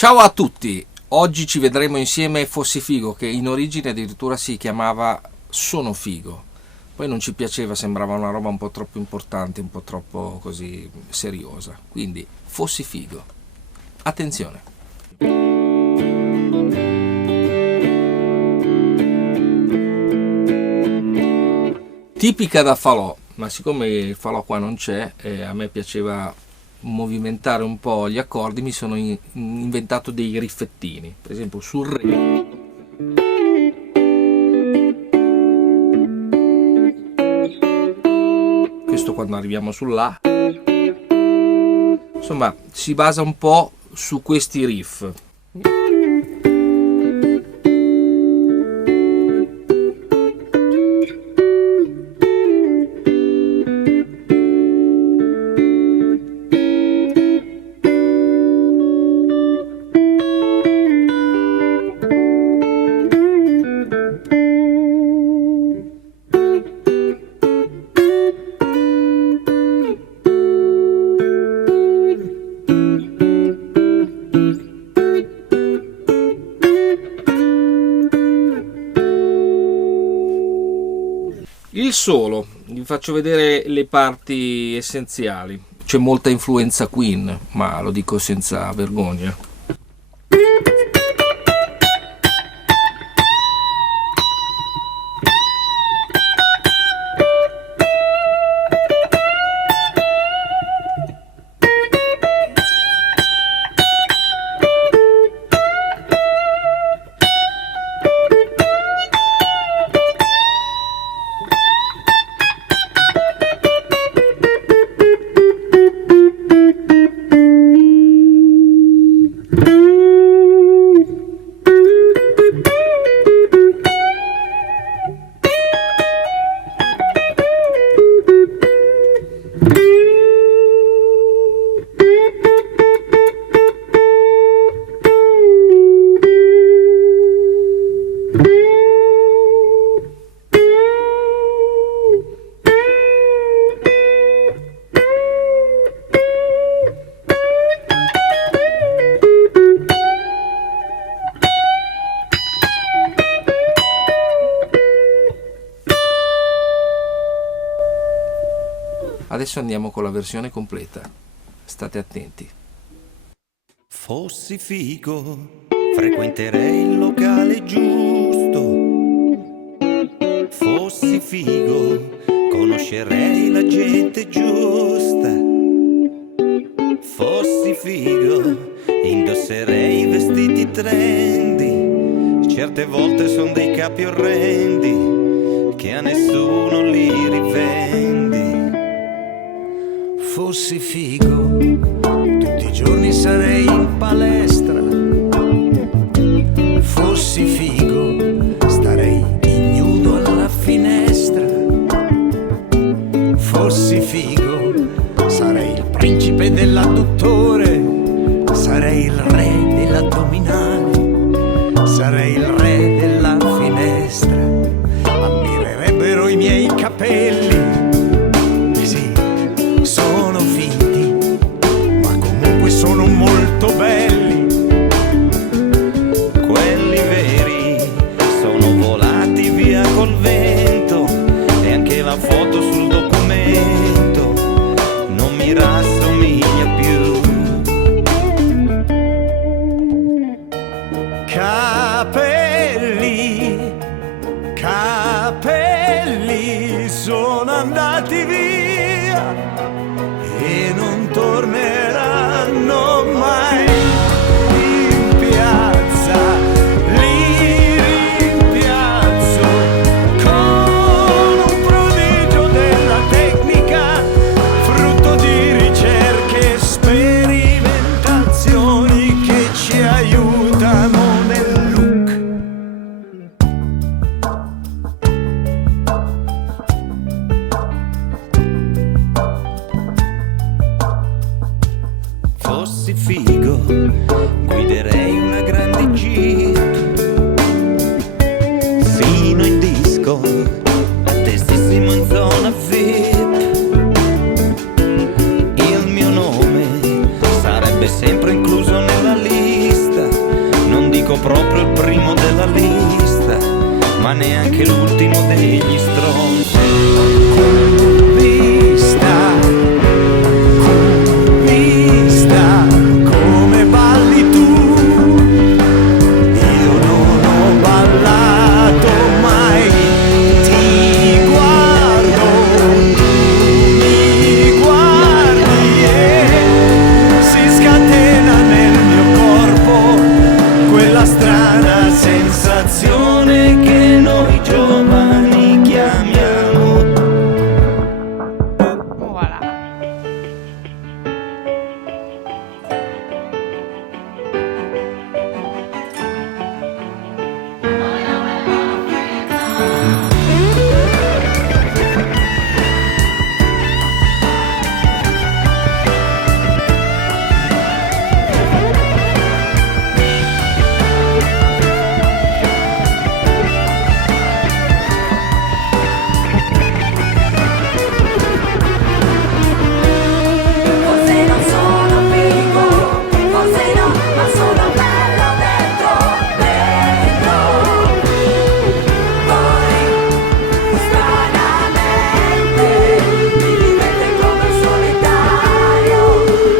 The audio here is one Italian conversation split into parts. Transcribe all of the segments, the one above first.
Ciao a tutti, oggi ci vedremo insieme Fossi Figo, che in origine addirittura si chiamava Sono Figo, poi non ci piaceva, sembrava una roba un po' troppo importante, un po' troppo così seriosa, quindi Fossi Figo. Attenzione! Tipica da falò, ma siccome il falò qua non c'è, a me piaceva movimentare un po' gli accordi, mi sono inventato dei riffettini, per esempio sul re. Questo quando arriviamo sull'A. Insomma, si basa un po' su questi riff. Il solo, vi faccio vedere le parti essenziali. C'è molta influenza Queen, ma lo dico senza vergogna. Adesso andiamo con la versione completa. State attenti. Fossi figo, frequenterei il locale giusto. Fossi figo, conoscerei la gente giusta. Fossi figo, indosserei i vestiti trendy. Certe volte son dei capi orrendi che a nessuno li rivendi. Fossi figo, tutti i giorni sarei in palestra. Fossi figo, starei ignudo alla finestra. Fossi figo, sarei il principe dell'adduttore. Sarei il re dell'addominale. Sarei il re della finestra. Ammirerebbero i miei capelli. Sono molto belli. Quelli veri sono volati via col vento. E anche la foto sul documento non mi rassomiglia più. Capelli, capelli sono andati via e non torneranno mai. In piazza li rimpiazzo con un prodigio della tecnica, frutto di ricerche e sperimentazioni che ci aiutano nel look. dico proprio il primo della lista, ma neanche l'ultimo degli stronzi. Vista, come balli tu, io non ho ballato mai, ti guardo, mi guardi e si scatena nel mio corpo quella strana sensazione che noi giovani chiamiamo. Voilà. Forse non sono figo, forse no, ma sono bello dentro, dentro. Poi, stranamente, mi diverte come un solitario,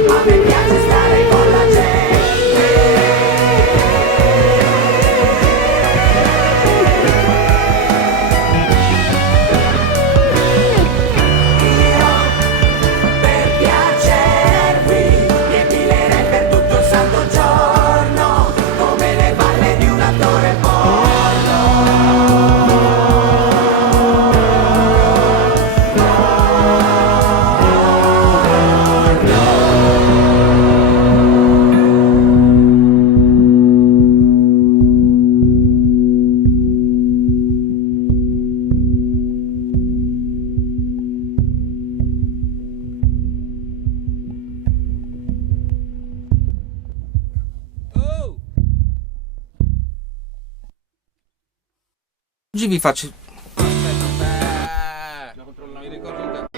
a me piace stare con la gente. Per piacervi, riempirei per tutto il santo giorno, come le balle di un attore porno. Oggi vi faccio... Aspetta, mi ricordo il